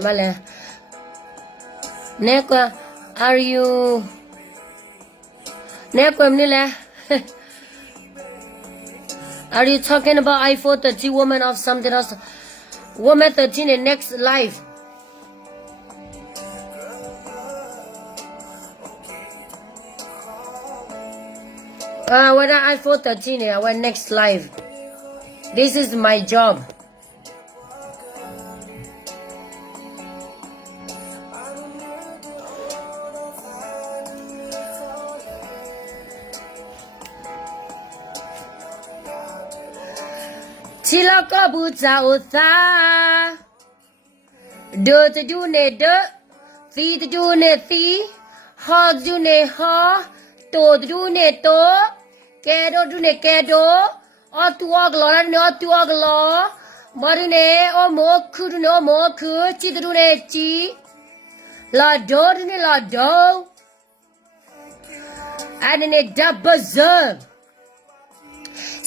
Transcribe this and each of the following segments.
Vale. Nekwa, are you? Nekwa, Mnila. Are you talking about iPhone 13 woman or something else? Woman 13 in next life. When iPhone 13, I went next live. This is my job. Chila kabuta uta. Do to do ne do. See to do ne see. Ha do ne ha. To do ne to. Kedo do ne kedo. O tu oglo ne o tu oglo. Bari ne o mo ku ne o mo ku. Chi do ne chi. La do ne la do. And ne dabazzer.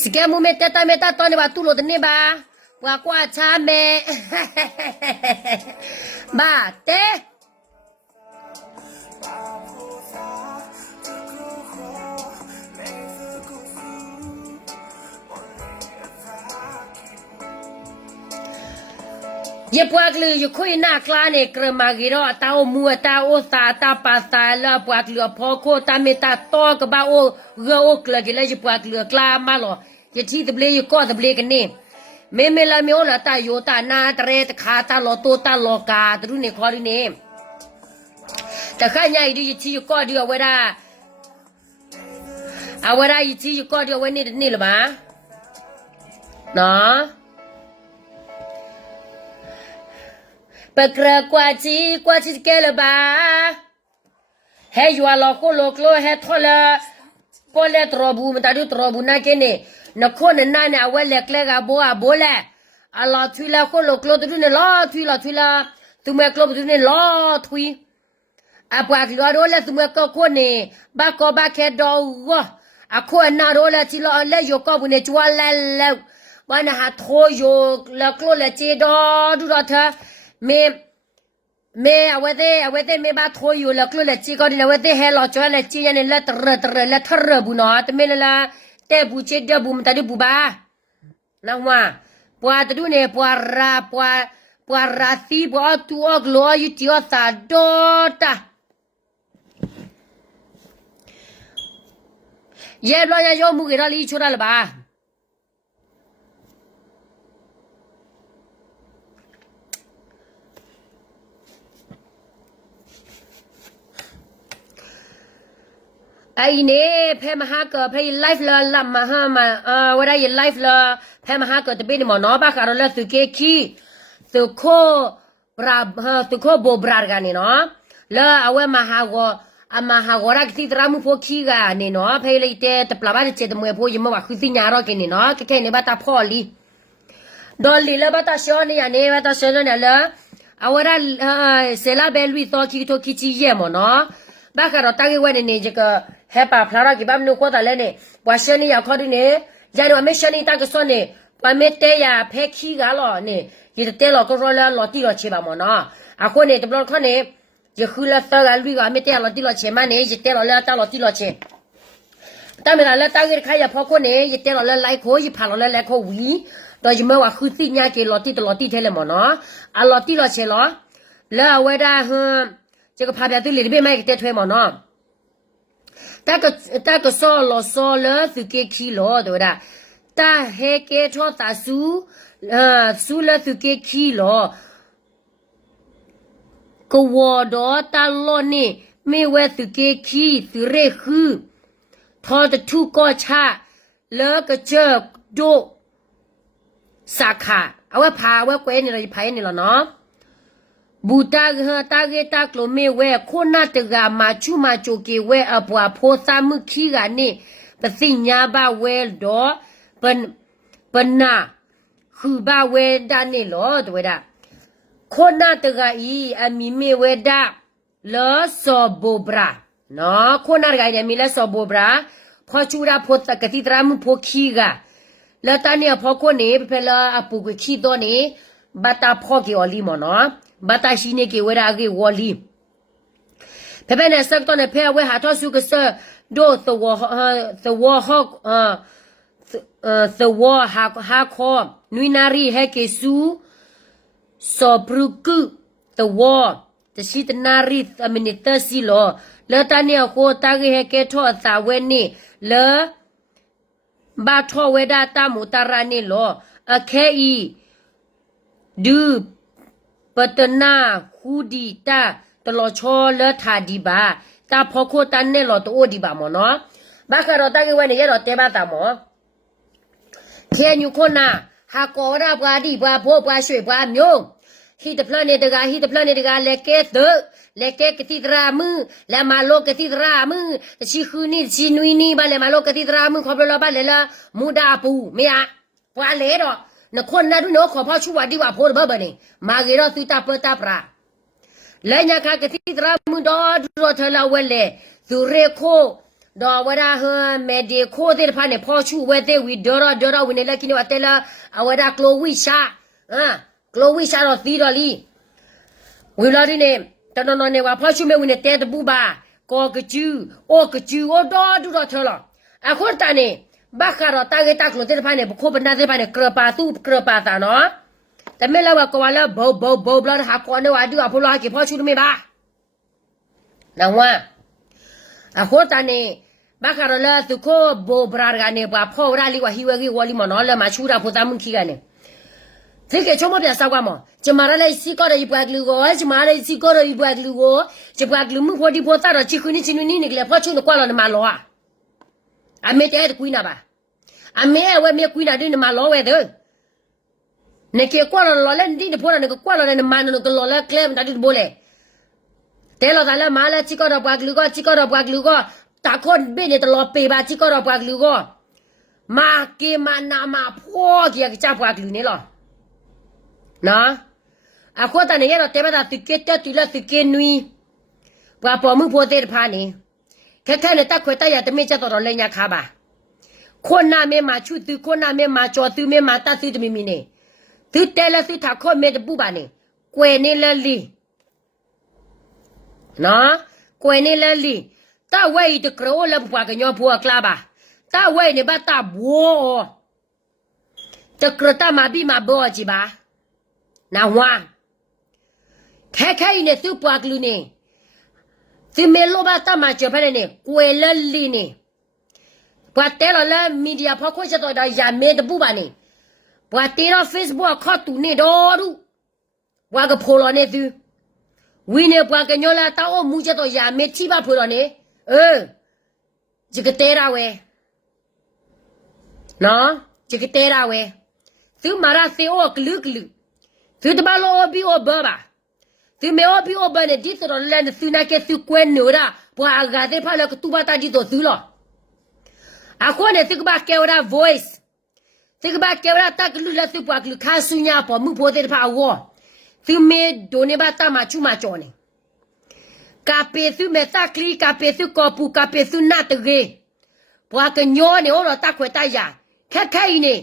Sikamu me teta meta tone ba tulo de ba wa kwa cha me ba te ye puak lu yu khoi na kla ne krama gi ro ta o mu ta o sa ta pa sa la puak lu pho ko ta me ta to ka ba o ge o kla gi la yu puak lu kla ma lo ye thi the ble you got the ble ne me me la me o la ta yo ta na tre ta kha ta lo to ta lo ka tu ne kho ri ne ta kha nya yi thi you got you we da a we da yi thi you got you we ne la ba no Pakra kwachi ke la ba he you lo ko he thola ko le trobu ma ta du trobu na ke ne na ko na na wa le kle ga bo a bo le a la thui la ko lo klo du ne la thui la tu me klo du ne la thui a pa ki ro le tu me ko ne ba ko ba ke do wa a ko na ro le ti lo le yo ko bu ne chwa le ba na ha tho yo la klo le che do du ro tha me me awete me ba tho yu la klo la chi ko la awete he lo cho la chi ya ne la tra la thar bu no te me la te bu che de bu ta de bu ba na wa pwa tu ne pwa ra si pwa tu ok lo yu ti o sa do ta ye lo ya yo mu ge ra li chu ra la ba ai nè phe mà ha cờ phe live là làm mà ha mà qua đây live là phe mà ha cờ từ bên mà nó bác cả là từ kia khi từ khô bra từ khô bồ bra cái này nó là awe mà ha ra cái gì mu pho khi cái này nó phe lấy tê tập làm bài chơi tập mua pho gì mà vào khi nhà rồi cái này nó cái này bắt ta pho li đôi li là bắt ta xóa này này bắt ta xóa này là awe ra sẽ là bên lui to khi chi gì mà nó bác cả ta cái quay này cái hepa phara ki bam nu ko ta le ne wa shani ya kho di ne ja no me shani ta ke so ne wa me te ya phe khi ga lo ne yi te lo ko ro la lo ti lo che ba mo no a ko ne te blo kho ne je khu la ta ga lui ga me te lo ti lo che ma ne je te lo la ta lo ti lo che ta me la ta ge kha ya pho ko ne je te lo la lai ko yi pha lo la lai ko wi do je me wa khu ti nya ke lo ti the le mo no a lo ti lo che lo la wa da je ko pha bya tu le be mai ke te thwe mo no ta cái so了是给起了对吧？ta he ke cho ta su了是给起了，个我的ta lo呢没为是给起是热乎，他的土个差了个这都撒卡，我爬我乖你了，爬你了喏。บูตาตาเกตากลเมเวโคนาตกามาชุมาโจเกเวอปัวโพซามุคีกานี่ปสิญญาบาเวดอปนนาคือบาเวดานี่ลอตเวดาโคนาตกาอีอามีเมเวดาลอซอโบบราเนาะโคนาตกาเนี่ยมีลอซอโบบราพอจูราโพตกติตรามุโพคีกาแล้วตาเนี่ยพอคนนี้เพลอปุกคีตัวนี้บัตาพอเกอลีมอเนาะบัตาชินีเกวราเกวอลีเพเปเนี่ยสักตอนเนี่ยเพเวหาทอสุกเซโดตัวฮอกตัวฮาคอนุยนารีเฮเกซูสอบปรุกุตัวจะชิตนารีอเมนิเตอร์ซิโลแล้วตาเนี่ยโคตาเกเฮเกทอสาเวนี่แล้วบาทอเวดาตามุตารานี่โลอเคอีดูปัตนาคูดีตาตลอชอเลทาดีบาตาพอโคตันเนลอตโอดีบามอเนาะบาคารอตาเกวันเนี่ยรอเตบาตามอเคญูโคนาฮากอราบาดีบาโพบาช่วยบาโยฮีตพลาเนตกาเลเกตเลเกกติตรามือและมาโลกติตรามือชิคูนี่ชินุยนี่บาเลมาโลกติตรามือขอบลอบาเลละมูดาปูเมียปวาเลดอนคนนั้นดูขอพ่อชูวัดดีว่าพูดบ้าบ่เนี่ยมาเกล้าสุตาเปตาปราและยังข้ากติดรามุดอดูเธอละเวลสุเรโคดอวดาเฮเมดิโคเดรพาเนี่ยพ่อชูเวเตวิดอราวินเนลกินวัตเตละอวดากลวิชากลวิชาเราตีดอลีวิลาดิเนี่ยตอนนั้นเนี่ยว่าพ่อชูเมวินเตตบูบากอกจูโอดอดูเธอละอะคนตาเนี่ยบาคารอตาเกตากลเตรพาเนี่ยบุคคลบรรดาเตรพาเนี่ยกระปาตูกระปาตาเนาะแต่ไม่แล้วว่ากว่าแล้วเบาแล้วหากว่าเนี่ยว่าดูว่าพวกเราเก็บพ่อชูไม่บ้านังว่าอะโคตาเนี่ยบาคารอแล้วสุโคโบบรากันเนี่ยว่าพ่อเราลีว่าฮิวกีวอลีมันเนาะแล้วมาชูราพูดตามมึงขี้กันเนี่ยที่เกิดชั่วโมงเดียวสักวันมั้งจะมาอะไรสิก็ได้อีกว่าลูกก็จะมาอะไรสิก็ได้อีกว่าลูกก็จะว่าลูกมึงพอดีพอตาเราชิคุนี่นี่เลยพ่อชูนกว่าเราเนี่ยมาล้ออะเมตต์คุยนะบ้าอะเมย์ว่าเมย์คุยนะดิเนี่ยมาล้อเว้ยเด้อเนี่ยเกี่ยวกับเราเล่นดีเนี่ยพวกเราเนี่ยก็ว่าเราเนี่ยมันเนี่ยก็เราเล่นเคลมตัดดิบโบเลยแต่เราแต่ละมาแล้วชิคกี้พายลูกก็ตาคนเบนเนี่ยตลอดปีบาชิคกี้พายลูกก็มาเกี่ยมานามาพ่อเกี่ยวกับจ้าพายลูกเนี่ยหรอนะอะคนตอนนี้เราเต็มตาติเกตตุลาติเกนุยว่าพอมึงพูดเรื่องพานี่แค่เนี่ยตาคุยตาอยากจะไม่จะต่อเราเลยเนี่ยค่ะบ่าคนน่ะไม่มาชูตือคนน่ะไม่มาจอตือไม่มาตาตือจะไม่มีเนี่ยตือเตลตือถ้าคนไม่จะบูบานี่กวยนี่ละลี နော်ကွယ်နေလဲလီတာဝဲတကရောလပွားကညောဖွာကလာပါတာဝဲနေဘတာဘောတကရတာမဘီမဘောကြည့်ပါနာဝါခဲနေသူပွားကလူနေဒီမေလိုဘတာမချဖဲနေကွယ်လဲလီနေပွားတဲရလဲမီဒီယာဖောက်ခွချက်တော့ရမေတပူပါနေပွားတဲရ Facebook ခတ်တူနေတော့လူပွားကဖိုလောနေသူဝင်းနေပွားကညောလာတောက်မှုချက်တော့ရမေချိပါဖိုလောနေဂျကတဲရဝဲနော်ဂျကတဲရဝဲသူမာရစေအိုကလူသူတဘလောဘီအိုဘာဘာသူမေအိုဘီအိုဘာနေဒီဆိုလန်သူနာကသူကွဲနိုရာပွားဂါတဲ့ဖာလကတူဘာတာဒီတော့သူလောအခုနဲ့သူကဘာကဲဝရာ voice သူကဘာကဲဝရာတကလူလက်သူပွားကလူခါဆူညာပေါ်မှုဖို့တဲ့ဖာဝသူမေဒိုနေဘာတာမချူမချောနေကာပေသူမေတာကလီကာပေသူကောပူကာပေသူနာတရေပွားကညောနေဟောတာခွေတရခဲနေ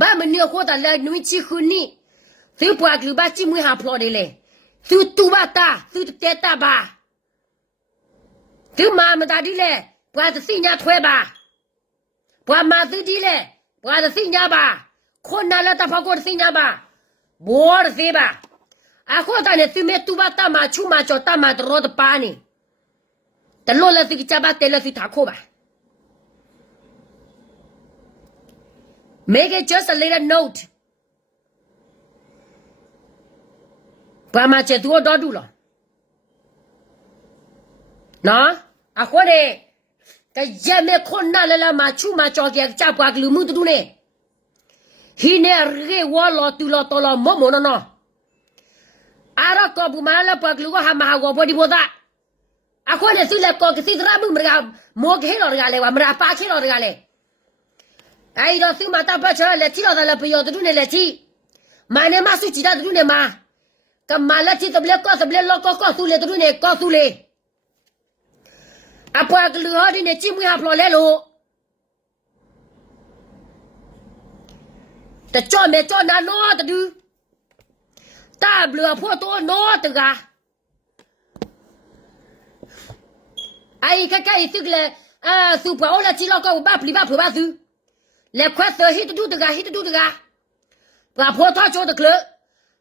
ဘာမညောခေါ်တာလဲနွိချီခုနီသူပွားကလူဘာချီမွေဟာဖလော်နေလေသူတူဘာတာသူတဲတာဘာသူမာမတာဒီလေပွားသစီညာထွဲပါပွားမာသူဒီလေပွားသစီညာပါခွန်နာလာတာဖောက်ကိုသစီညာပါဘောရစေပါအခုတည်းသူမေတူဘာတာမချူမချောတာမတရောတပါနေတလို့လက်သူချပါတဲလက်သူထားခိုးပါ Make it just a little note ဘာမှချက်သူတော့ဒူလားနော်အခုလေတရမေခွန်နာလလာမချူမချောကြချပွားကလူမှုတူနေဟိနေရေဝလောတူလောတလောမမနော်အာရကဘူမာလာပွားကလူကဟာမဟာဘောဒီဘောဒါအခုလေသူလက်ကောကစီဒရာမှုမရမောခဲတော်ရလေဝမရပါခဲတော်ရလေအဲ့တော့သူမတာပတ်ချလက်ချီတော်တယ်ပယောတူနေလက်ချီမနေမဆုချီတာတူနေမှာကမလာချီတဘလက်ကောတဘလက်လောကောသူလေတူနေကောသူလေအပွားကလူဟောဒီနေချီမွေးဟာဖလော်လဲလို့တကြောမေကြောနာနောတူတာဘလဖို့တော့နောတကအဲ့ကသူကလေသူပေါ်လာချီလောကောဘာပလီဘာဖဘာသူလက်ခွတ်ဟိတတူတကဘာဖို့တော့ချိုးတကလ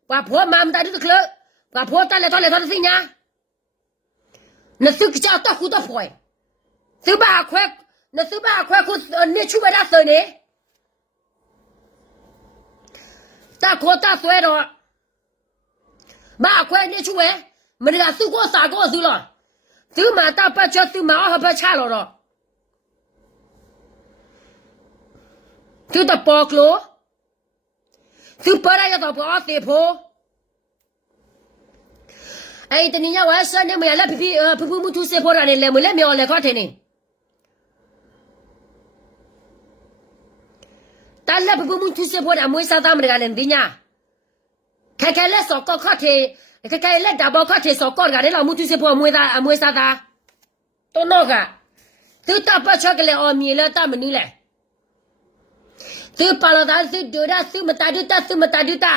ဘာဖို့မမ်တာတူတကလဘာဖို့တလည်းတော့စညာနစုကချာတော့ခုတော့ဖွယ်သူဘာခွဲနစုဘာခွဲခုနေချူဝရသနေတာခေါ်တာဆွဲတော့ဘာခွဲနေချူဝဲမရစုကိုစာကိုစုလို့သူမတာပတ်ချသူမဟဘချလို့တော့သူတပေါ်ကလို့သူပရရတော့ပေါ်သေးဖို့အဲ့တနည်းဝါစနေမရလက်ဖဖမှုသူစေဖို့ရတယ်လေမလဲမြော်လေခေါ်တယ်နေတလက်ဖဖမှုသူစေဖို့အမွေးစားသားမရလည်းဒီညာခဲလက်စောကော့ခတ်တယ်ခဲလက်ဒါဘောခတ်တယ်စောကော့ရတယ်လောက်မှုသူစေဖို့အမွေးစားသားတော့တော့ကသူတပတ်ချက်ကလေးအော်မြေလဲတမနီးလဲသူပါလာသားသူဒိုရာသူမတာဒူတာ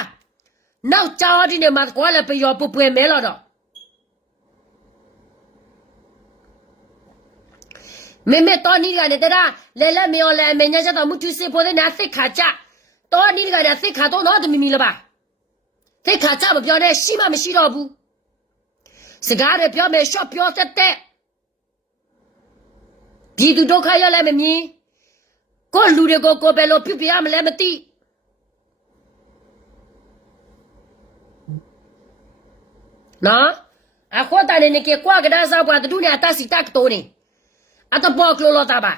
နောက်ကြောင်းဒီနေမှာကွာလည်းပြောပပွေမဲလို့တော့မေတော်နီးကနေတရာလဲမေော်လဲမညာချက်တော့မှုသူစေဖို့တဲ့နာစိတ်ခါကြတော်နီးကနေစိတ်ခါတော့တော့မီလပါစိတ်ခါကြမပြောနဲ့ရှိမှမရှိတော့ဘူးစကားတွေပြောမယ်ရှော့ပြောတဲ့ပြည်သူဒုက္ခရလဲမမြင်ကိုလူတွေကိုဘယ်လိုပြပြရမလဲမသိနော်အခုတည်းနေကကွာကဒါစားပွားတူနေအတစီတက်တိုးနေအတပေါ်ကလောလာတာပါ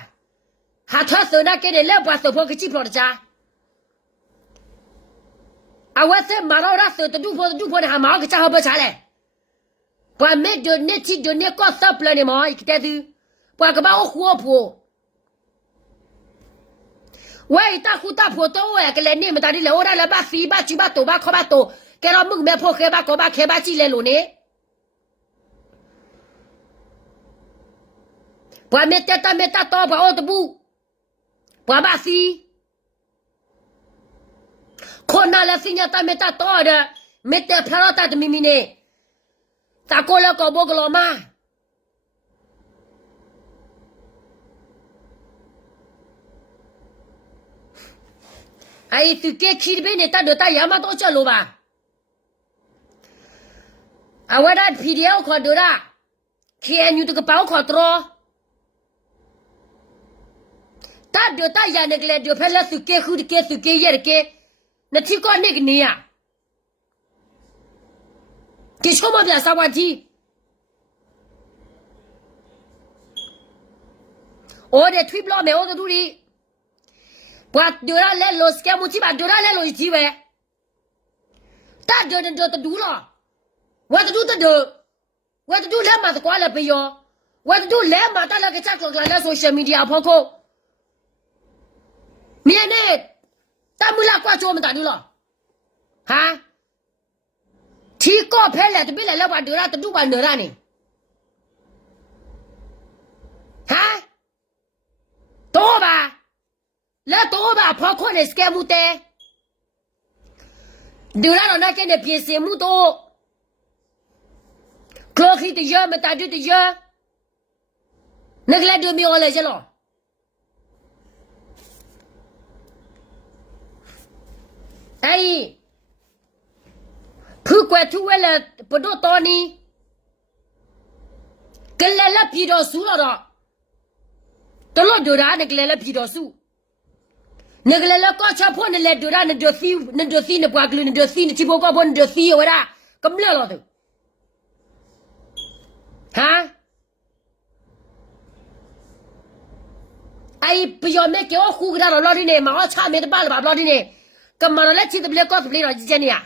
ဟာသသနာကလည်းလက်ပွားစဖို့ကချိပလို့ကြအဝတ်စမရောရစတူဖို့ဟာမောက်ကချဟဘချလဲပွားမေဒိုနေချီဒိုနေကောစပလနေမောကတဲ့သူပွားကဘာခေါ်ဖို့ဝဲတာခုတာဖို့တော့ဝဲကလည်းနေမတာဒီလေဟောရလာပါစီပါချီပါတော့ဘာခဘာတော့ကဲတော့မှုမဲဖို့ခဲပါကောပါခဲပါချီလဲလို့နေပွားမေတ္တာတော့ဘာတော့ဘူးပွားပါစီခေါ်နာလာစညာတာမေတ္တာတော့ရမေတ္တာဖရတာတမီမီနေ ta cô là có bố cái mà ai từ kia khi bên này ta được ta giảm mà tôi cho luôn bà à vậy đó video khỏi được ra khi anh như tôi cái báo khỏi trò ta được ta giảm được lên được phải là từ kia khu từ kia vậy kia nó chỉ có này cái này à cái số mà bây giờ sao vậy thì ô để tweet lo mẹ ô tôi đi quạt đưa ra lên lô scam một chi bạn đưa ra lên lô chi vậy ta đưa đến đưa ta đủ rồi what to do ta đưa what to do lên mà ta qua là bây giờ what to do lên mà ta là cái chắc là lên social media phong cô miền này ta mới là qua chỗ mình ta đủ rồi hả chỉ có phải là tôi biết là bạn đưa ra ta đủ bạn đưa ra này hả to bà là to bà phong cô này scam một tê đưa ra nó nói cái này bị xem một to cơ khi từ giờ mà ta đưa từ giờ nó lại đưa miêu lại chứ lo ai cứ quẹt thu là bắt đầu to đi cái này là bị đổ xuống rồi đó tôi lo đưa ra cái này là bị đổ xuống cái này là có chả phun này đưa ra nó đưa xí nó quạt nó đưa xí nó chỉ bảo có phun đưa xí vậy đó cầm lên rồi hả ai bây giờ mấy cái khu cái đó lo đi nè mà ở cha mấy cái ba là lo đi nè cầm mà nó lấy chỉ tập lấy có tập lấy rồi gì nè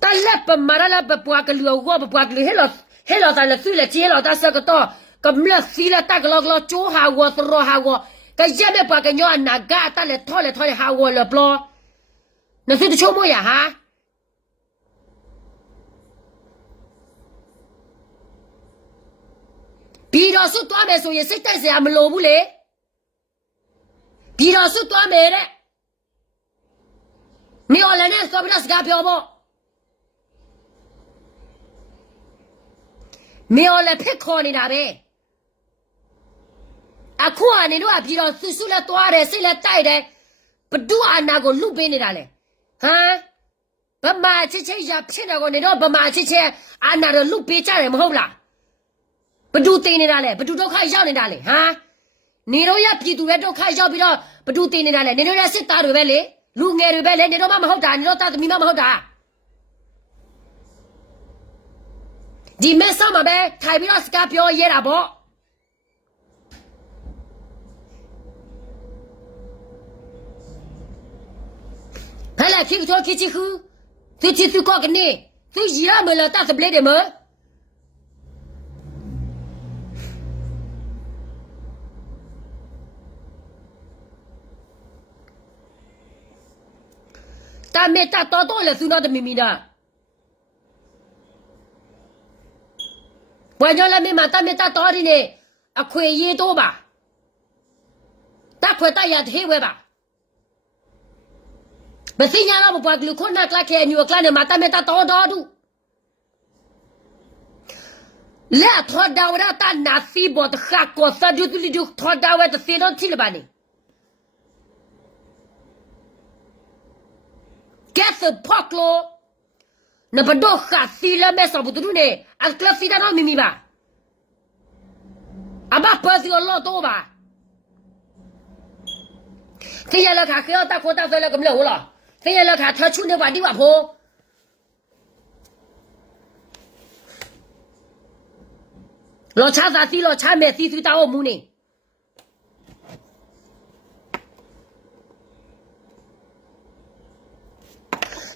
ta lấy bầm mà lấy bầm bùa cái lừa qua bùa cái lừa hết là ta là suy là chỉ là ta sao cái to cầm lấy xí là ta cái lo chỗ hào qua rồi hào qua cái gì mấy bùa cái nhỏ nà gà ta lấy thôi hào qua là blo nó suy cho mua ya hả bị đó số toa mẹ số gì xích tay sẽ mình lô bù lệ bị đó số toa mẹ đấy mi ở lại nè sao bây giờ gặp nhau không mi ở lại phết con đi nào bé à khu anh nó à bị đó số là toa đấy xích là tay đấy bắt đầu anh nào còn lúc bên này đấy hả bà mà chỉ giờ phết nào còn này đó bà mà chỉ anh nào lúc bên trái này mà không là bắt đầu tiền này đấy bắt đầu đâu khai giao này đấy hả你都要批度来都开销比较不住对你那嘞，你都要是打对呗嘞，路爱对呗嘞，你都妈妈好打，你都打的比妈妈好打。你们上嘛呗，台比老师家表演了不？还来听说开起喝，最起最高个呢，最一样没了，打是不来的么？但没打到了，是那的秘密的。我讲了没嘛，但没打到的呢，啊，快一多吧，打快打也太快吧。不是伢那么把路看那个开牛看的嘛，但没打到的。来拖到了，打拿西包的哈高啥就是就拖到了，就谁能听了吧你？Guess pork lo, na bado khasi la mesa budu ne, al klasi da no mimi ba. Aba pasi lo to ba. Thế là cả kia ta có ta phải là cầm lẩu rồi. Thế là cả thợ chu ne ba đi ba po. Lo cha za si lo cha me si su ta o mu ne.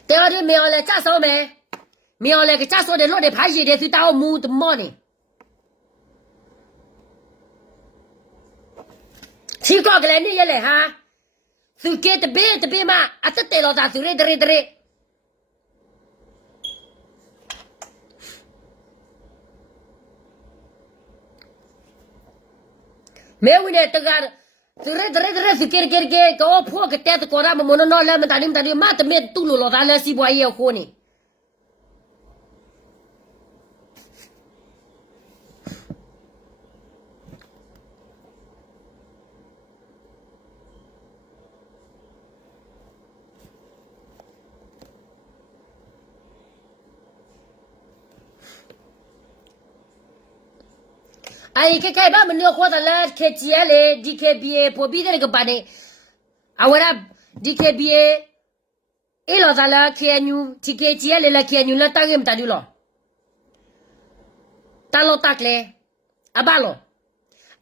Thế ở đây mèo lại cha sao mẹ mèo lại cái cha sao để nó để phải gì để thì tao mua tụi mò này chỉ có cái này như vậy ha sự kiện tập bên mà à tất tệ lo ra sự đây mèo này tự ra Tere sikir ko pho ke tet ko ra mo no la mentari ma te me tu lo da la si bo ye ko ni ai ke kai ba mo no ko da la ke ti ale DKBA po bi de ke ba ne awara DKBA e lo da la KNU TKG ale la KNU la ta ge mta du lo ta lo tak le abalo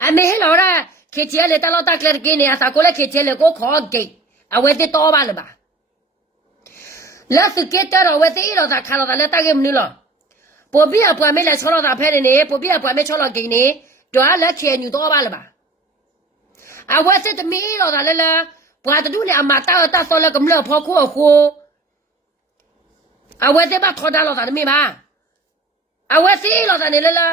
ame he lo ra ke ti ale ta lo tak le ke ne asa ko le ke ti ale ko kho ge awe te to ba le ba la su ke ta ro we te e lo da kha lo da la ta ge mnu lo ပေါ်ပြပွားမဲလဲချောလို့တာဖဲနေနေပေါ်ပြပွားမဲချောလို့ဂိနေတော့လက်ချေညူတော့ပါလားပါအဝဲစစ်တမီတော့ဒါလဲလဲဘွာတူနဲ့အမတာတာဆောလကမလို့ဖော်ခိုးခိုးအဝဲတဲ့ဘာထော်တာလို့တာမီပါအဝဲစီလို့တာနေလဲလဲ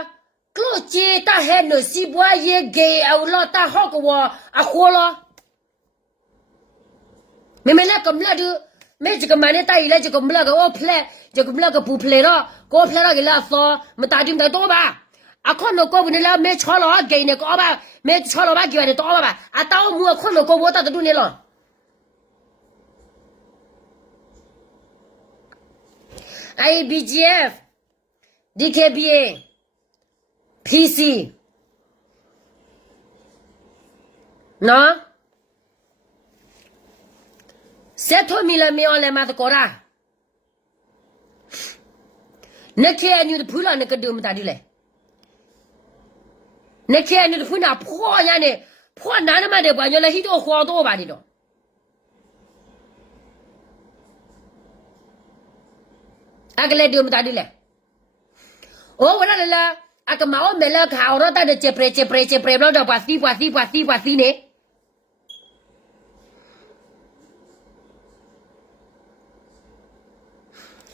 ကလို့ချီတာဟဲ့နစီဘွားရေဂေအဝလို့တာဟော့ကောအခုလို့မလဲကမလာဒူမဲချကမနဲ့တိုင်လဲချကမလာကောဖလက်ချကမလာကပူဖလေတော့ကိုဖလက်ရကလာစောမတာတင်တော့ပါအခုနကိုဘနေလာမဲချောလို့ဂိနေကောပါမဲချောလို့ပါကြွတယ်တော့ပါအတောင်းမူအခုနကိုဘောတာတူနေလို့IBGF DKBA PC နော်ဆက်ထမီလာမီအောင်လည်းမတကောရာနခေအန်ယူဖူလာနကဒုမတာဒီလေနခေအန်ယူဖူနာဖောရနေဖောနာနမတဲ့ဘာညလဲဟီတော့ခေါ်တော့ပါဒီတော့အကလေဒုမတာဒီလေအိုဝရလာအကမောမဲလာခါရတာတဲ့ချေပရေဘလို့တော့ပါစီနေ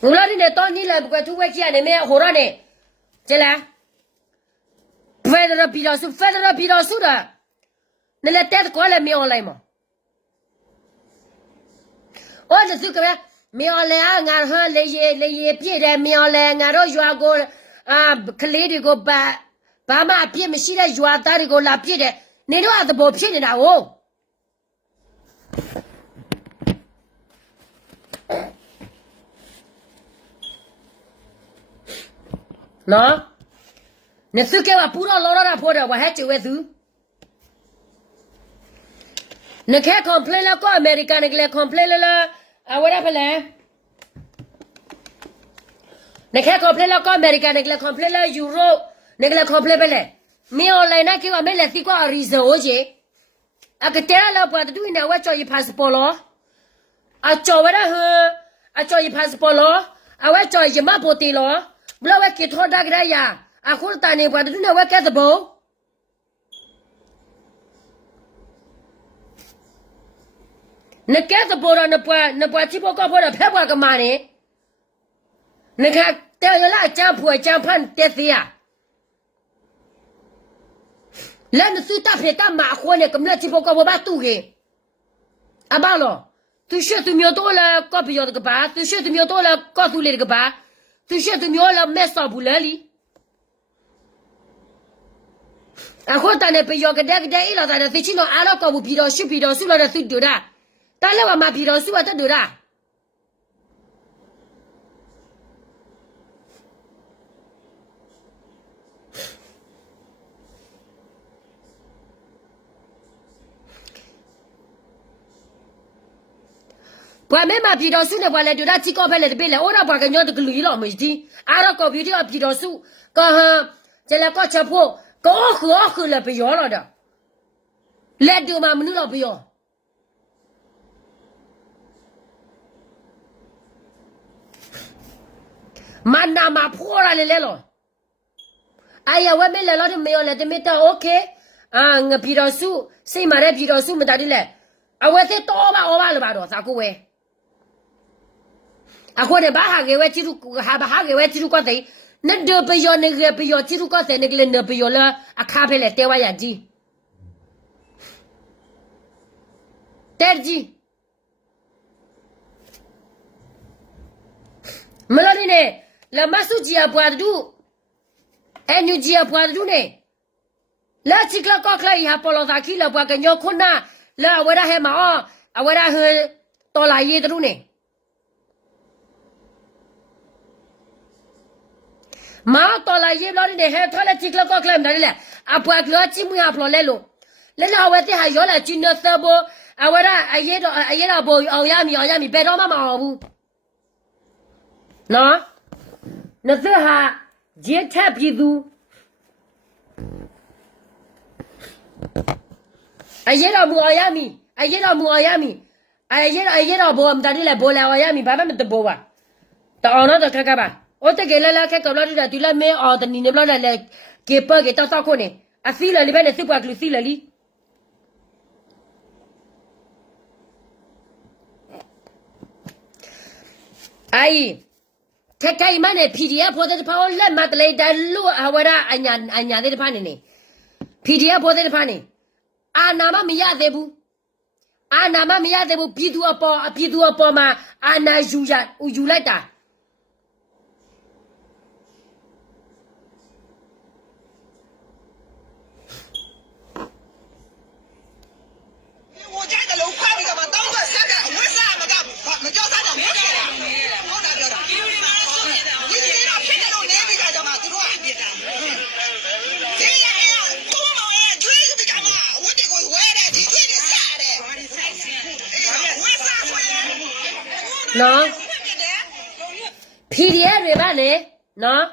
ငလာဒီနဲ့တော့နီလာဘကသူဝဲချရနေမဲဟိုရနေကျလာဖက်ဒရယ်ပြည်တော်စုတာနလက်တက်ကောလည်းမအွန်လိုင်းမှာအော်ဒါစုကမအွန်လိုင်းငါဟလေရေပြည့်တယ်မအွန်လိုင်းငါတို့ရွာကိုကလေးတွေကိုဘာမှအပြစ်မရှိတဲ့ရွာသားတွေကိုလာပြည့်တယ်နေတော့အသဘောဖြစ်နေတာဟုတ်နော်နစုကပူရလောရဖို့တော့ဝဟဲ့ချဝဲသူနခဲ complain လာကိုအမေရိကန်ကလည်း complain လာအဝရဖလဲနခဲ complain လာကိုအမေရိကန်ကလည်း complain လာယူရိုနကလည်း complain ပဲလေမင်း online ကမဲလက်စီကိုရီဇိုချေအကတဲလာပတ်တူနေဝဲချော်ရ passport လောအချော်ဝရဟအချော်ရ passport လောအဝဲချော်ရမပိုတီလောဘလဝဲကထောဒါဂရယာအခုတန်နေပတ်တူနေဝဲကဲသဘောနကဲသဘောရနပွားချိဖို့ကဖို့ရဖဲဘွားကမာနေနခတဲရလာချမ်းဖွယ်ချမ်းဖန်တက်စီယာလဲနစုတာဖေကမာခွနဲ့ကမလက်ချိဖို့ကဘဘာတူကေအဘာလောသူရှိသူမျိုးတော့လာကော်ပီယောကပါသူရှိသူမျိုးတော့လာကော်သူလေကပါသူရှိသူမျိုးလာမက်ဆော်ဘူးလေလီအခုတန်နေပေယောကတဲ့အေးလာတဲ့သိချင်းတော့အားတော့ကော်ဘူးပြီးတော့ရှုပြီးတော့ဆုလာတဲ့သူတို့တာတားလည်းမပြီးတော့ဆုရတဲ့တို့တာဘွာမဲမပြည်တော်စုနဲ့ဘွာလဲတို့တာချီကောပဲလေတပေးလေအိုးတော့ဘွာကညောတကလူကြီးတော့မရှိအားတော့ကော်ပြူတီပြည်တော်စုကဟန်ကျလက်ကောချက်ဖို့ကောခလည်းပြောတော့တာလက်တို့မှမနုတော့ပြောမန္နာမဖိုးရလေလောအာရဝဲမဲလေလို့မေရလေတမတာโอเคငါပြည်တော်စုစိတ်မာတဲ့ပြည်တော်စုမတာဒီလေအဝဲစစ်တော့ပါဩပါလို့ပါတော့သာကိုဝဲအခုတည်းဘာဟာကေဝဲချီရုဟာကေဝဲချီရုကတဲ့နဒပယောနေကေပယောချီရုကတဲ့နေကလေနပယောလာအခါဖဲလေတဲဝါရကြီး terji melani ne la masuji apuadu enuji apuadu ne la chikla kokla ya polo da kila bwa ka nyokuna la awara he ma o awara he tola ye tru ne ma tola ye lo ne he thola chikla kokla mda le apwa klo chi mu ya plo le lo le la wa te ha yo la chi no sabo awara ayeda bo oyami be do ma ma bu no na se ha je tha pi du ayeda mu oyami ayeda bo am da le bo la oyami ba ma de bo wa ta ono da ka ba o te ke la ka la tu la me o da ni ne bla le ke pa ke ta ko ne a si la li be ne se kwa klu si la li ai thế cái mà này PDF có thể phao lên mặt lấy đã lu awara anh nhà để phá này PDF có thể phá này anama miya debu pidu apo mà ana uju lại ta နော် PDF တွေပါလေနော်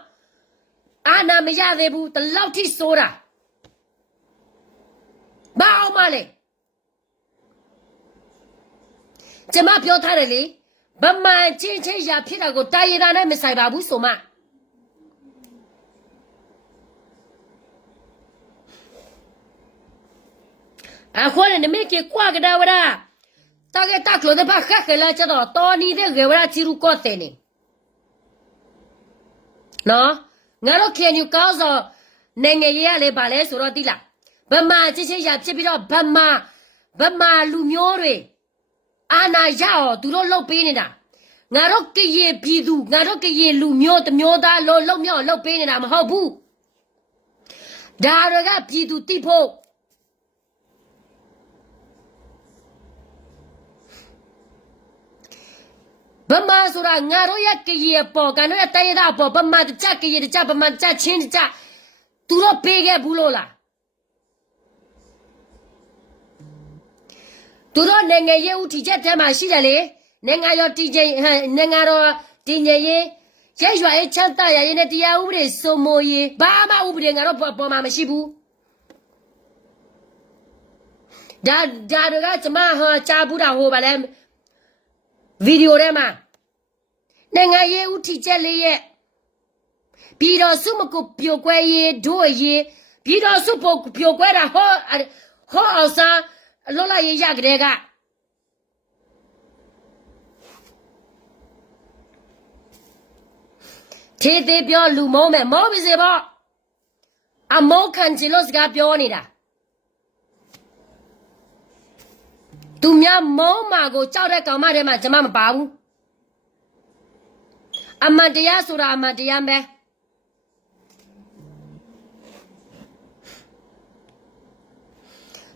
အာနာမရသေးဘူးတလောက်ထိစိုးတာဘာအောင်မလဲကျမပြောထားတယ်လေဗမာချင်းရဖြစ်တာကိုတာရီတာနဲ့မဆိုင်ပါဘူးဆိုမှအခုလည်းနမေကေကွာကဒါဝရာတာကတာကလို့တဲ့ဘာခက်ခဲလာချတော့တော်နေတဲ့ကေဝရာချီရူကောတဲ့နေနော်ငါတို့ခင်ယူကောင်းစောနိုင်ငံရေးရလေပါလဲဆိုတော့တိလားဗမာချင်းရဖြစ်ပြီးတော့ဗမာလူမျိုးတွေအာနာရအောင်သူတို့လှုပ်ပေးနေတာငါတို့ကရေပြည်သူငါတို့ကရေလူမျိုးတမျိုးသားလုံးလုံးမြောက်လှုပ်ပေးနေတာမဟုတ်ဘူးဒါတွေကပြည်သူတိဖို့ဗမာဆိုတာငါတို့ရဲ့ကရေပေါ်ကန်တို့ရဲ့တိုင်းရတာပေါ်ဗမာတကြကရေတကြဗမာတကြချင်းတကြသူတို့ပေးခဲ့ဘူးလို့လားသူတို့နိုင်ငံရေးဦးထီချက်ထဲမှာရှိတယ်လေနိုင်ငံရောတည်ငြိမ်နိုင်ငံတော်တည်ငြိမ်ရေးရဲရွာရေးချမ်းသာရေးနဲ့တရားဥပဒေစိုးမိုးရေးဘာမှဥပဒေငါတို့ပေါ်မှာမရှိဘူးဒါတွေကကျမကြားဘူးတာဟိုပါလဲဗီဒီယိုထဲမှာနိုင်ငံရေးဦးထီချက်လေးရဲ့ပြည်တော်စုမကိုပြိုကွဲရေးတို့ရေးပြည်တော်စုပိုပြိုကွဲတာဟောအောင်စားလောလာရေးရကြတဲ့ကထေးသေးပြောလူမုံးမဲ့မောပါစေပေါ့အမောခံချင်လို့စကားပြောနေတာသူများမုံးမာကိုကြောက်တဲ့ကောင်မထဲမှာကျမမပါဘူးအမှန်တရားဆိုတာအမှန်တရားပဲ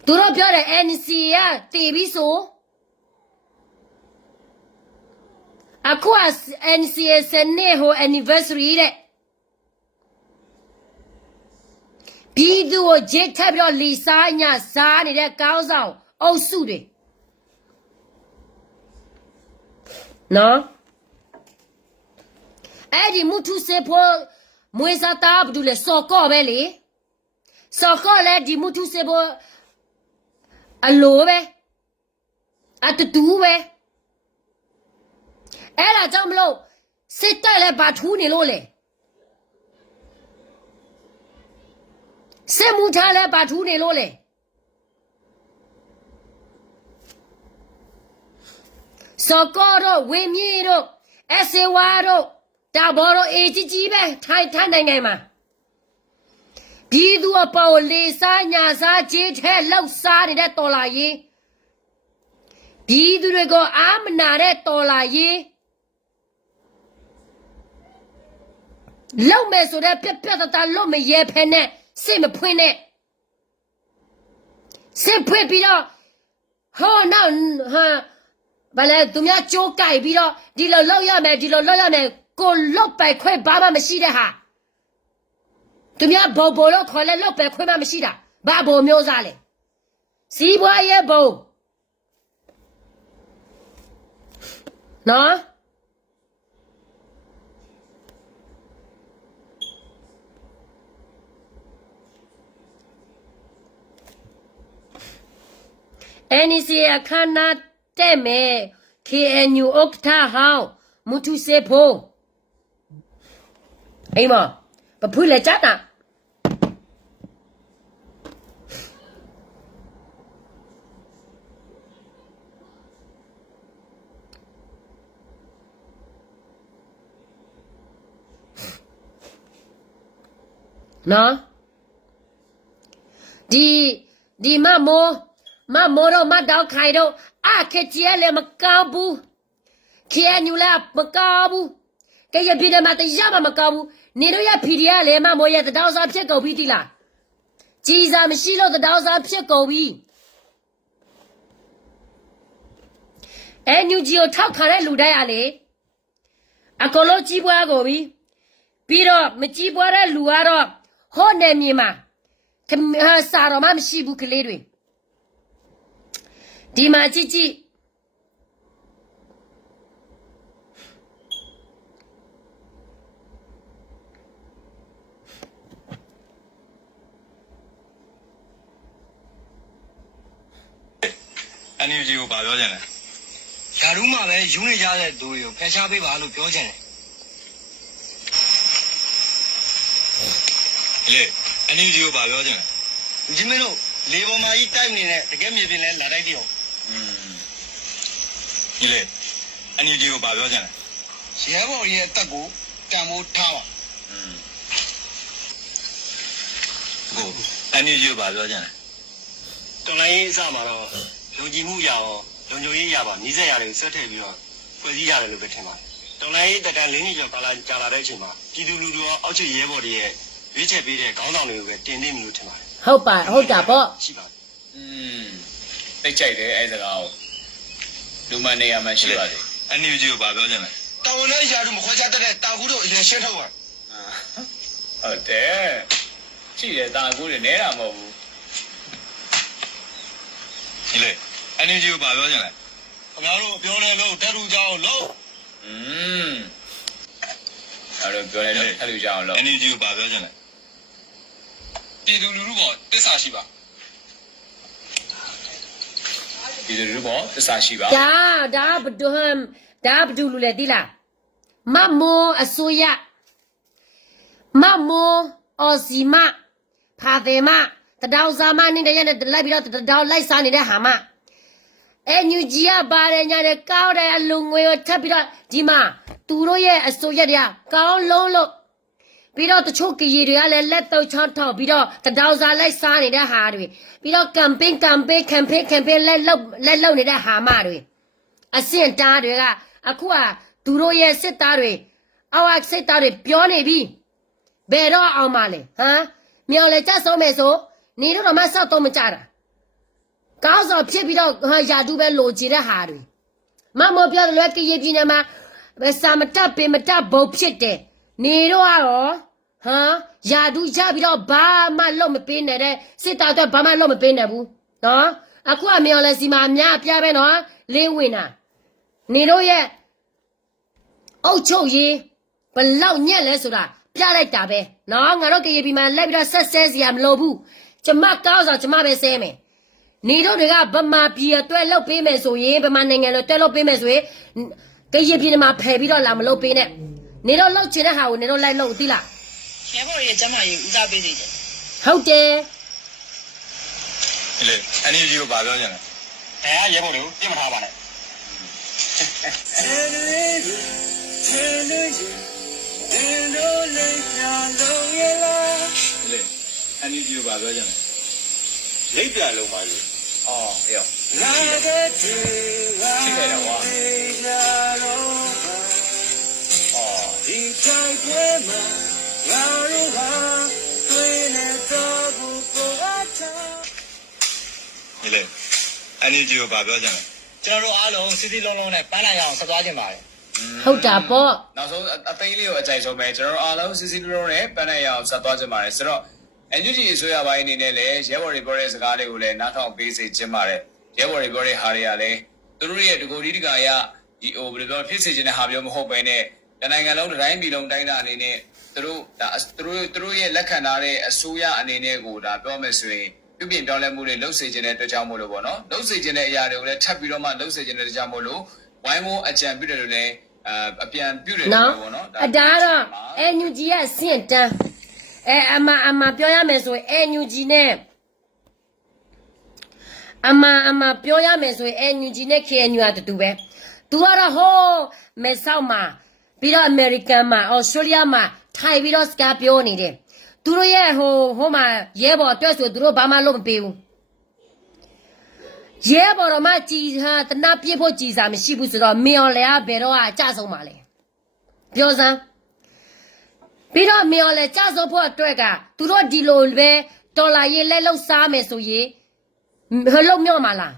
သူတို့ပြောတယ် NC ကတည်ပြီးဆိုအခု NC စနေဟို anniversary တဲ့ပြည်သူကိုဂျစ်ထပ်ပြီးတော့လီစားညစားနေတဲ့ကောင်းဆောင်အုပ်စုတွေနော်အဲ့ဒီမုထုစေဖို့မွေးစားတာဘူးလေစော်ကော့ပဲလေစော်ကော့လည်းဒီမုထုစေဖို့အလိုပဲအတူပဲအဲ့ဒါကြောင့်မလို့စစ်တပ်လည်းဘာထူးနေလို့လဲစစ်မှုထားလည်းဘာထူးနေလို့လဲစော်ကော့တော့ဝင်းမြေတော့အစေဝါတော့တာဘော်တော့အေကြီးပဲထိုင်းနိုင်ငံမှာပြည်သူအပေါ်လေစားညာစားခြေထဲလောက်စားနေတဲ့တော်လာရေး ဒီသူတွေကိုအာမနာတဲ့တော်လာရေးလုံမဲ့ဆိုတဲ့ပြက်ပြက်တတလုံမရဲဖဲနဲ့စိတ်မဖွင့်နဲ့စိတ်ဖွင့်ပြီးတော့ဟောနောက်ဟာဘာလဲသူများကြိုးကြိုက်ပြီးတော့ဒီလိုလောက်ရမယ်ဒီလိုလောက်ရမယ်ကိုလောက်ပဲခွဲဘာမှမရှိတဲ့ဟာသူများဘောလို့ခေါ်လဲလောက်ပဲခွဲမှမရှိတာဘာဘောမျိုးစားလဲစီးပွားရေးဘုံနော်NEC အခမ်းအနားတဲ့မယ် KNU ဥက္ကဋ္ဌဟောင်းမူထုစေဖို့အိမ်မပဖွေးလက်ကြတာနော်ဒီမမိုးတော့မတောက်ခိုင်တော့အခက်ကြီးလည်းမကောင်းဘူးKNUလည်းမကောင်းဘူးကဲရပြည်တယ်မှာတရားမှမကောင်းဘူးနေတို့ရ PDF လည်းမမိုးရတတော်စားဖြစ်ကုန်ပြီတိလားကြည်စားမရှိလို့တတော်စားဖြစ်ကုန်ပြီNUG ကိုထောက်ခံတဲ့လူတိုင်းအားလေအကလို့ကြီးပွားကုန်ပြီပြီးတော့မကြီးပွားတဲ့လူကတော့ဟောနေမြေမှာစာတော်မှမရှိဘူးကလေးတွေဒီမှာကြည့် NUG ကိုဘာပြောချင်လဲယာရုမှာပဲယူနေကြတဲ့သူတွေကိုဖယ်ရှားပေးပါလို့ပြောချင်တယ်လေ NUG ကိုဘာပြောချင်လဲလူကြီးမင်းတို့လေပေါ်မှာကြီးတိုက်နေတဲ့တကယ်မြေပြင်လဲလာတိုက်တည်အောင်လေ NUG ကိုဘာပြောချင်လဲရဲဘော်ရဲ့အသက်ကိုတန်ဖိုးထားပါကို NUG ကိုဘာပြောချင်လဲတော်လိုင်းရေးအစမှာတော့လူကြီးမှုရအောင်လုံခြုံရေးရပါနှီးစက်ရတယ်ဆွတ်ထည့်ပြီးတော့ဖွဲ့စည်းရတယ်လို့ပဲထင်ပါတယ်တော်လိုင်းရေးတတန်၄နှစ်ကျော်ကာလကြာလာတဲ့အချိန်မှာပြည်သူလူထုရောအောက်ခြေရဲဘော်တွေရဲ့ရွေးချယ်ပေးတဲ့ခေါင်းဆောင်တွေကိုပဲတင်သိပြီလို့ထင်ပါတယ်ဟုတ်တာပေါ့ရှိပါသိကြိုက်တယ်အဲစကားကိုလူမနေရမှရှိပါတယ်NUG ကိုဘာပြောချင်လဲတာဝန်နဲ့ယာရုမခွဲခြားတတ်တဲ့တာကူတို့အရင်ရှင်းထုတ်ပါဟုတ်တယ်ရှိတယ်တာကူတွေနဲတာမဟုတ်ဘူးဒီလေNUG ကိုဘာပြောချင်လဲခင်ဗျားတို့ပြောနေလို့တက်ထူကြအောင်လို့အဲ့တော့ပြောနေလို့တက်ထူကြအောင်လို့ NUG ကိုဘာပြောချင်လဲပြည်သူလူထုပေါ်တစ္ဆာရှိပါပြည်သူလူထုပေါ်တစ္ဆာရှိပါဒါဘဒူလူလေတိလားမမိုးအစိုးရမမိုးအော်စီမဖာသေးမတဒေါစာမနေတဲ့ရနဲ့လိုက်ပြီးတော့တဒေါလိုက်စားနေတဲ့ဟာမNUG ကပါတယ်ညာနဲ့ကောင်းတဲ့အလုံငွေကိုထပ်ပြီးတော့ဒီမှာသူတို့ရဲ့အစိုးရတွေကကောင်းလုံးလို့ပြီးတော့တချို့ကကြီးတွေကလည်းလက်တော့ချောင်းထောက်ပြီးတော့တဒေါစာလိုက်စားနေတဲ့ဟာတွေပြီးတော့ campaign လက်လုံနေတဲ့ဟာမတွေအစင်တားတွေကအခုကသူတို့ရဲ့စစ်သားတွေအောက်စစ်သားတွေပြောနေပြီဘယ်တော့အောင်မလဲဟမ်မြော်လေကြဆုံးမယ်ဆိုနေတော့မှဆောက်တော့မကြတာကောင်းစော်ဖြစ်ပြီးတော့ယာတူပဲလိုချင်တဲ့ဟာတွေမမောပြောတယ်လွယ်ကရပြင်းနေမှာစာမတက်ပင်မတက်ဘုံဖြစ်တယ်နေတော့ရောယာတူရပြီးတော့ဘာမှလုပ်မပေးနဲ့တဲ့စစ်သားတော့ဘာမှလုပ်မပေးနဲ့ဘူးနော်အခုအမြော်လဲစီမှာအများပြပဲနော်လင်းဝင်တာနေတော့ရဲ့အုတ်ချုပ်ရေးဘလောက်ညက်လဲဆိုတာပြလိုက်တာပဲနော်ငါတို့ကရပြင်းမှာလက်ပြီးတော့ဆက်ဆဲစီရမလို့ဘူးကျမကောင်းစားကျမပဲဆဲမယ်နေတို့တွေကဗမာပြည်အတွက်လှုပ်ပေးမယ်ဆိုရင်ဗမာနိုင်ငံလိုတွဲလှုပ်ပေးမယ်ဆိုရင်ကရပြည်မှာဖယ်ပြီးတော့လာမလှုပ်ပေးနဲ့နေတို့လှုပ်ချင်တဲ့ဟာကိုနေတို့လိုက်လှုပ်သိလားရဲဘော်ရဲ့ကျမကြီးဦးစားပေးနေတယ်ဟုတ်တယ်လေNUG ကိုဘာပြောချင်လဲရဲဘော်တွေကိုပြစ်မထားပါနဲ့လေNUG ကိုဘာပြောချင်လဲလိပ်ပြလုံးပါလေ哦，没有，去年的话，哦，你嘞？NUG ကိုဘာပြောကြလဲကျွန်တော်တို့အားလုံးစီစီလုံးလုံးနဲ့ပန်းနိုင်အောင်ဆက်သွားခြင်းပါတယ် ဟုတ်တာပေါ့ နောက်ဆုံးအသိလေးကိုအကြိုက်ဆုံးပဲကျွန်တော်တို့အားလုံးစီစီလုံးလုံးနဲ့ပန်းနိုင်အောင်ဆက်သွားခြင်းပါတယ်ဆိုတော့ NUG အစိုးရပိုင်းအနေနဲ့လည်းရဲဘော်တွေပြောတဲ့စကားတွေကိုလည်းနားထောင်ပေးစေခြင်းပါတယ်ရဲဘော်တွေပြောတဲ့ဟာတွေကလည်းသူတို့ရဲ့တကူဒီတကာရဒီဟိုဘယ်လိုပြောဖြစ်စေခြင်းတဲ့ဟာမျိုးမဟုတ်ဘဲနဲ့တနိုင်ငံလုံးတိုင်းပြည်လုံးတိုင်းတာအနေနဲ့သူတို့ရဲ့လက်ခံထားတဲ့အစိုးရအနေနဲ့ကိုဒါပြောမယ်ဆိုရင်ပြုပြင်ပြောင်းလဲမှုတွေလှုပ်စေခြင်းတဲ့အတွက်ကြောင့်မို့လို့ပေါ့နော်လှုပ်စေခြင်းတဲ့အရာတွေကိုလည်းထပ်ပြီးတော့မှလှုပ်စေခြင်းတဲ့အတွက်ကြောင့်မို့လို့ဝိုင်းဝန်းအကြံပြုတယ်လို့လည်းအပြန်ပြုတယ်လို့ပေါ့နော် အတားတော့ NUG ကစင့်တန်းအမပြောရမယ်ဆိုရင် NUG နဲ့အမပြောရမယ်ဆိုရင် NUG နဲ့ KNU ကတူပဲ तू ကတော့ဟိုးမဲဆောက်မှာပြီးတော့ American မှာ Australia မှာထိုင်ပြီးတော့စကားပြောနေတယ်သူတို့ရဲ့ဟိုမှာရဲဘော်အတွက်ဆိုသူတို့ဘာမှလုပ်မပေးဘူးရဲဘော်တော့မှကြည်ဟာတနာပြစ်ဖို့ကြည်စာမရှိဘူးဆိုတော့မင်းော်လေကဘယ်တော့အကြဆုံးပါလဲပြောစမ်းပြီးတော့မင်းော်လေကြဆုံးဖို့အတွက်ကသူတို့ဒီလိုပဲဒေါ်လာရေးလက်လောက်စားမယ်ဆိုရင်ဟလုံးမြော့မှာလား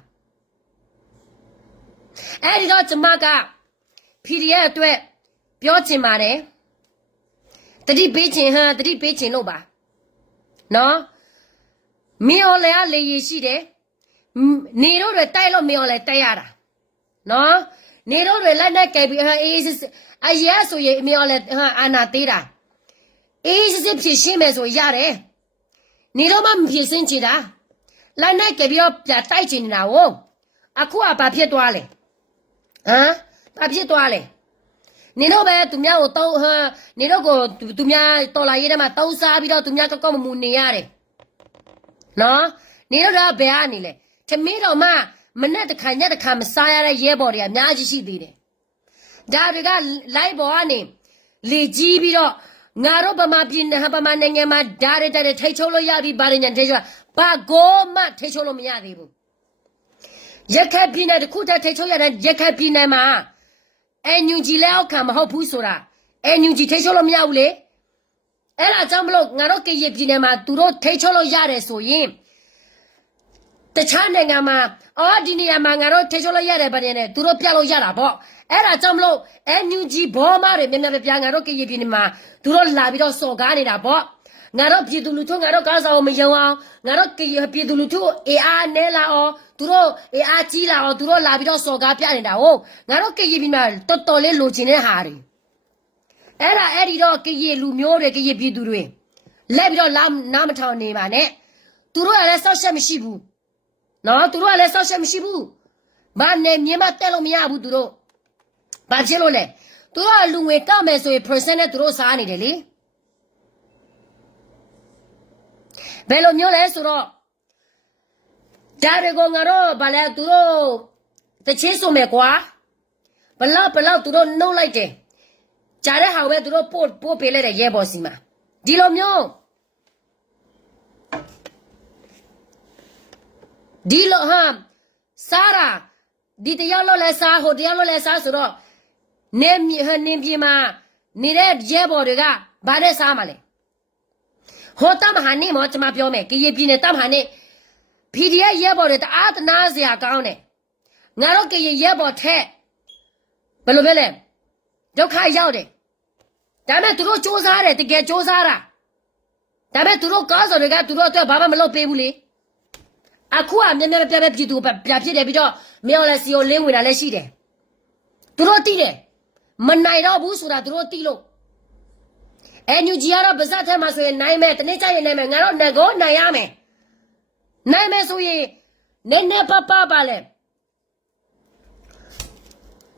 အဲ့ဒီတော့ကျမက PDF အတွက်ပြောချင်ပါတယ်တတိပေးချင်လို့ပါနော်မင်းော်လေကလေရရှိတယ်နေတို့တွေတိုက်လို့မင်းော်လေတိုက်ရတာနော်နေတို့တွေလက်နဲ့ကယ်ပြီးအေးအရက်ဆိုရင်မင်းော်လေအာနာသေးတာအေးစစ်ဖြစ်ရှင်းမယ်ဆိုရတယ်နေတော့မှမဖြစ်စင်းချတာလက်နဲ့ကယ်ပြီးတော့ပြတိုက်ချင်နေတာ哦အခုကဘာဖြစ်သွားလဲဘာဖြစ်သွားလဲနေတော့ပဲသူများကိုတော့နေတော့ကိုသူများတော်လာရေးထဲမှာတောင်းစားပြီးတော့သူများကောက်မမူနေရတယ်နော်နေတော့ဘယ်ကနေလဲထမင်းတော်မှမနဲ့တစ်ခါညတစ်ခါမစားရတဲ့ရဲဘော်တွေအများကြီးရှိသေးတယ်ဒါတွေကလိုက်ပေါ်ကနေလေကြီးပြီးတော့ငါတို့ဗမာပြည်ဗမာနိုင်ငံမှာဓာတ်တွေထိတ်ချုံလို့ရပြီဗာရညာထိတ်ချုံဘာကိုမှထိတ်ချုံလို့မရသေးဘူးရခိုင်ပြည်နယ်တစ်ခုတည်းထိတ်ချုံရတဲ့ရခိုင်ပြည်နယ်မှာNUG လက်အောက်ခံမဟုတ်ဘူးဆိုတာ NUG ထိချုံလို့မရဘူးလေအဲ့ဒါကြောင့်မလို့ငါတို့ကရပြည်နယ်မှာသူတို့ထိချုံလို့ရတယ်ဆိုရင်တခြားနိုင်ငံမှာဒီနေရာမှာငါတို့ထိချုံလို့ရတယ်ဗာနဲ့သူတို့ပြလို့ရတာပေါ့အဲ့ဒါကြောင့်မလို့ NUG ဘောမတွေမြန်မြန်ပြငါတို့ကရပြည်နယ်မှာသူတို့လာပြီးတော့စော်ကားနေတာပေါ့ငါတို့ပြည်သူလူထုငါတို့ကားဆောင်မယုံအောင်ငါတို့ပြည်သူလူထုအေအားနဲလာအောင်သူတို့အေအားကြီးလာအောင်သူတို့လာပြီးတော့စော်ကားပြနေတာဟုတ်ငါတို့ကရပြည်မှာတော်တော်လေးလိုချင်တဲ့ဟာတွေအဲ့ဒီတော့ကရလူမျိုးတွေကရပြည်သူတွေလက်ပြီးတော့နားမထောင်နေပါနဲ့သူတို့ကလည်းစောက်ချက်မရှိဘူးနော်သူတို့ကလည်းစောက်ချက်မရှိဘူးဘာနဲ့မြင်မတက်လို့မရဘူးသူတို့ဘာဖြစ်လို့လဲသူတို့ကလူငွေကောက်မယ်ဆိုရင် percent နဲ့သူတို့စားနေတယ်လေဘယ်လိုမျိုးလဲဆိုတော့ဒါတွေကငါတို့ဗာလဲသူတို့တချင်းဆိုမယ်ကွာဘလောက်သူတို့နှုတ်လိုက်တယ်ကြားတဲ့ဟာပဲသူတို့ပို့ပေးလိုက်တယ်ရဲဘော်စီမှာဒီလိုမျိုးဒီလိုစားတာဒီတယောက်လို့လဲစားဟိုတယောက်လို့လဲစားဆိုတော့နေပြေမှာနေတဲ့ရဲဘော်တွေကဘာနဲ့စားမှာလဲဟိုတမဟာနေမောကျွန်မပြောမယ်ကရပြည်နယ်တမဟာနေ PDF ရဲဘော်တွေတအားတနာစရာကောင်းတယ်ငါတို့ကရရဲဘော်ထက်ဘယ်လိုပဲလဲဒုက္ခရောက်တယ်ဒါပေမဲ့သူတို့စ조사တယ်တကယ်စ조사တာဒါပေမဲ့သူတို့ကားစော်တွေကသူတို့အတွက်ဘာမှမလုပ်ပေးဘူးလေအခုကမြန်မြန်ပြပြပြည်သူပြဖြစ်တယ်ပြီးတော့မြော်လက်စီကိုလင်းဝင်တာလည်းရှိတယ်သူတို့တိတယ်မနိုင်တော့ဘူးဆိုတာသူတို့တိလို့NUG ကတော့ဗဇတ်ထဲမှာဆိုရင်နိုင်မယ်တနေ့ကျရင်နိုင်မယ်ငါတို့ငကိုနိုင်ရမယ်နိုင်မယ်ဆိုရင်နည်းနည်းပါလဲ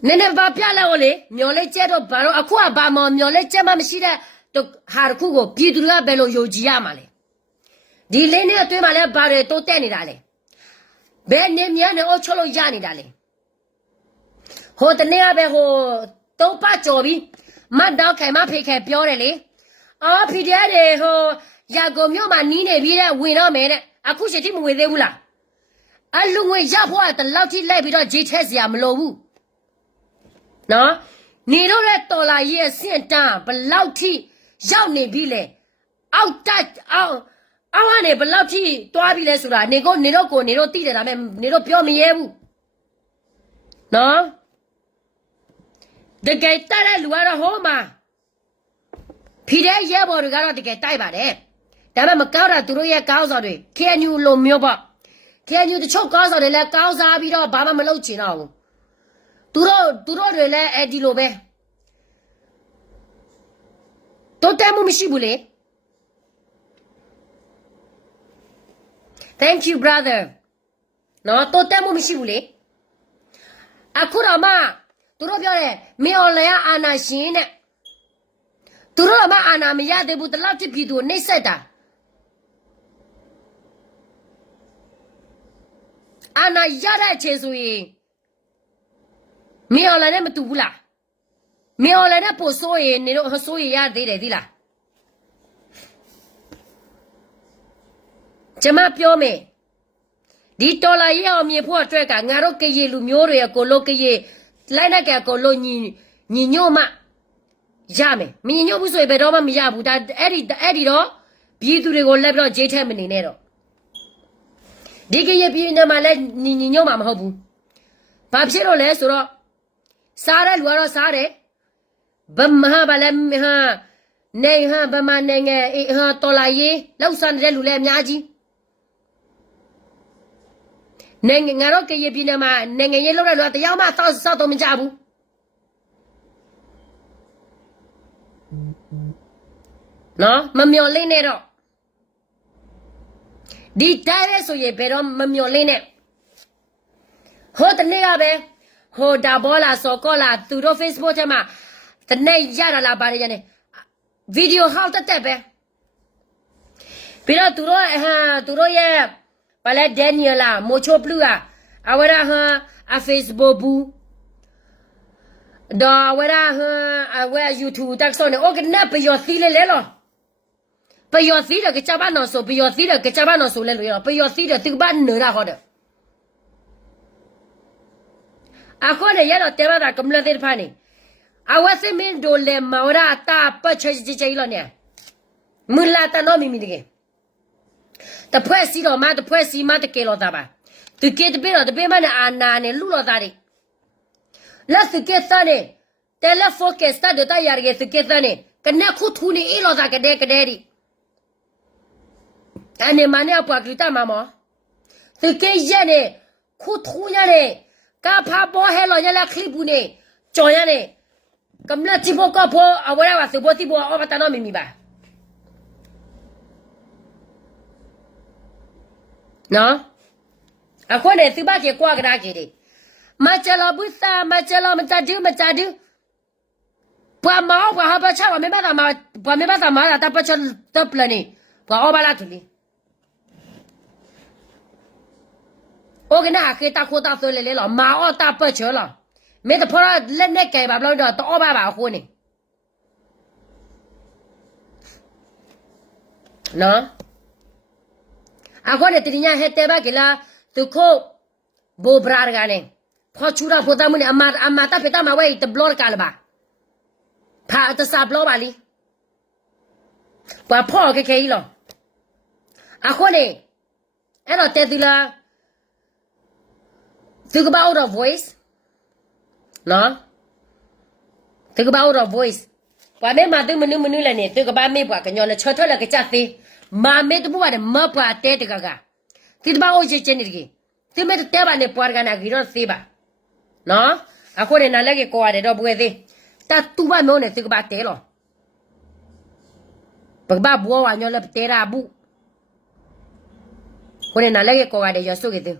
နည်းနည်းပါပြလိုက်လို့လေမျော်လေးကျဲတော့ဘာလို့အခုကဘာမှမျော်လေးကျဲမှမရှိတဲ့ဟာတစ်ခုကိုပြည်သူတွေကဘယ်လိုယုံကြည်ရမှာလဲဒီလင်းနဲ့အတွင်းမှာလဲဘာတွေတိုးတက်နေတာလဲဘယ်နေမြန်နဲ့အုတ်ချုပ်လို့ရနေတာလဲဟိုတနေ့ကပဲဟိုသုံးပတ်ကြော်ပြီးမတ်တော့ခိုင်မဖေခဲပြောတယ်လေPDF တွေဟိုရာဂုံမြို့မှာနီးနေပြီးတဲ့ဝင်တော့မယ်တဲ့အခုရှိတိမဝင်သေးဘူးလား အလူငွေရဖို့အတလောက်ထိလိုက်ပြီးတော့ဂျေးထဲစရာမလိုဘူးနော်နေတော့တဲ့တော်လာရဲ့စင့်တန်းဘလောက်ထိရောက်နေပြီလေအောက်တက်အောက်ကနေဘလောက်ထိတွားပြီလဲဆိုတာနေတော့သိတယ်ဒါပေမဲ့နေတော့ပြောမရဲဘူးနော်တကယ်တက်တဲ့လူကတော့ဟိုမှာဖီတဲ့ရဲဘော်တွေကတော့တကယ်တိုက်ပါတယ်ဒါပေမဲ့မကောက်တာသူတို့ရဲ့ကောင်းဆောင်တွေ KNU လိုမျိုးပေါ့ KNU တချို့ကောင်းဆောင်တွေလည်းကောင်းစားပြီးတော့ဘာမှမလုပ်ချင်တော့ဘူးသူတို့တွေလည်းအဲ့ဒီလိုပဲတိုးတက်မှုမရှိဘူးလေ Thank you brother နော်တိုးတက်မှုမရှိဘူးလေအခုတော့မှသူတို့ပြောတယ်မင်း online အာနာရှင်တဲ့သူတို့မှအာနာမရသေးဘူးတလောက်ဖြစ်ပြီးသူနှိမ့်ဆက်တာအာနာရတဲ့အချိန်ဆိုရင်မင်း online နဲ့မတူဘူးလားမင်း online နဲ့ပို့ဆိုရင်နေတော့ဆိုရရသေးတယ်ဒီလားကျမပြောမယ်ဒီတော်လာရအောင်မြင်ဖို့အတွက်ကငါတို့ကရေလူမျိုးတွေကိုလို့ကရေလိုက်နဲ့ကိုလို့ညီညွတ်မှရမယ်မညီညွတ်ဘူးဆိုရင်ဘယ်တော့မှမရဘူးဒါအဲ့ဒီတော့ပြည်သူတွေကိုလက်ပြီးတော့ဂျေးထဲမနေနဲ့တော့ဒီကရေပြည်နေမှာလည်းညီညွတ်မှာမဟုတ်ဘူးဘာဖြစ်လို့လဲဆိုတော့စားတဲ့လူကတော့စားတယ်ဗမာဘာလဲဟာနေဟာဗမာနေငယ်ဟာတော်လာရေးလောက်ဆန်တဲ့လူလည်းအများကြီးနိုင်ငံငါတို့ကရေပြည်နယ်မှာနိုင်ငံရေးလုပ်တဲ့လူကတရားမှစောက်တော့မကြဘူးနော်မမျော်လင့်နဲ့တော့ဒီတိုင်းရဲဆိုရင်ဘယ်တော့မမျော်လင့်နဲ့ဟိုတနေ့ကပဲဟိုဒါဘောလာစောကောလာသူတို့ Facebook ထဲမှာတနေ့ရတာလားပါတယ်ရတယ်ဗီဒီယိုဟောက်တက်ပဲပြီးတော့သူတို့ရဲ့ဘာလဲဒန်နီယလာမိုချိုပလူကအဝရဟာအ Facebook ဘူးဒါဝရဟာအဝဲ YouTube တက်ဆိုနေโอเคနပယောသီလေလောပယောသီတဲ့ကချဘာနော်ဆိုပယောသီတဲ့ကချဘာနော်ဆိုလဲလို့ရပယောသီတဲ့သူဘာနေတာဟောတဲ့အခုလည်းရတော့တဲဘာကမလတဲ့ဖာနေအဝစမင်းဒိုလေမောရာတာပချေချေလောနေမလာတနော်မီမီတကယ်တဖွဲ့စီတော့မတဖွဲ့စီမတကယ်လို့တာပါသူကတပေးတော့တပေးမနဲ့အာနာနဲ့လူလို့တာတွေလက်စကစနဲ့တယ်လီဖုန်းကစတဲ့တရရစကစနဲ့ကနေခုထူနေအလို့တာကတဲ့ဒီအနေမနဲ့ပွားကြတာမမသူကရဲ့နဲ့ခုထူရတဲ့ကဖာပေါ်ဟဲလို့ရလက်ခလစ်ဘူးနဲ့ကြော်ရတဲ့ကမ္လတိဘောကဖို့အဝရဝစဘောတိဘောအဘတနော်မီမီပါနော်အခုနဲ့သူဘာကြီးကွာကြတာကြီးတယ်မချလာဘူးစာမချလာမတဒူပွာမောဘာဘာချာမေဘာသာမာတာပချတပလနေပွာအဘလာတူလီโอเคนะเคตาโคตาဆိုလေလောမာအောတာပချလောမေတဖောလက်နဲ့ကဲပါဘလို့တော့တောပါအခုနေနော်အခုနဲ့တင်ညာဟက်တဲဘာကလာသူခိုဘိုဘရာကနေဖောချူရာဖောတာမနေအမတာဖတာမဝဲတဘလောကလပါဖာတစာဘလောပါလီပွာဖောကခဲလောအခုနေအဲ့တော့တဲသူလာThink about our voice. No? Think about our voice. Và mấy mà tôi mình là nè, tôi có ba mấy quả cái nhỏ là cho thôi là cái chặt đi. Mà mấy tôi mua được mơ quả tê thì cả. Thì bao nhiêu chuyện này kì. Thì mấy tôi tê bà nè quả cái nào kì đó xí bà. No? À cô này là lấy cái quả để đó bùi gì. Ta tu ba mấy này tôi có ba tê rồi. Bà ba bùa vào nhỏ là tê ra bù. Cô này là lấy cái quả để cho số cái thứ.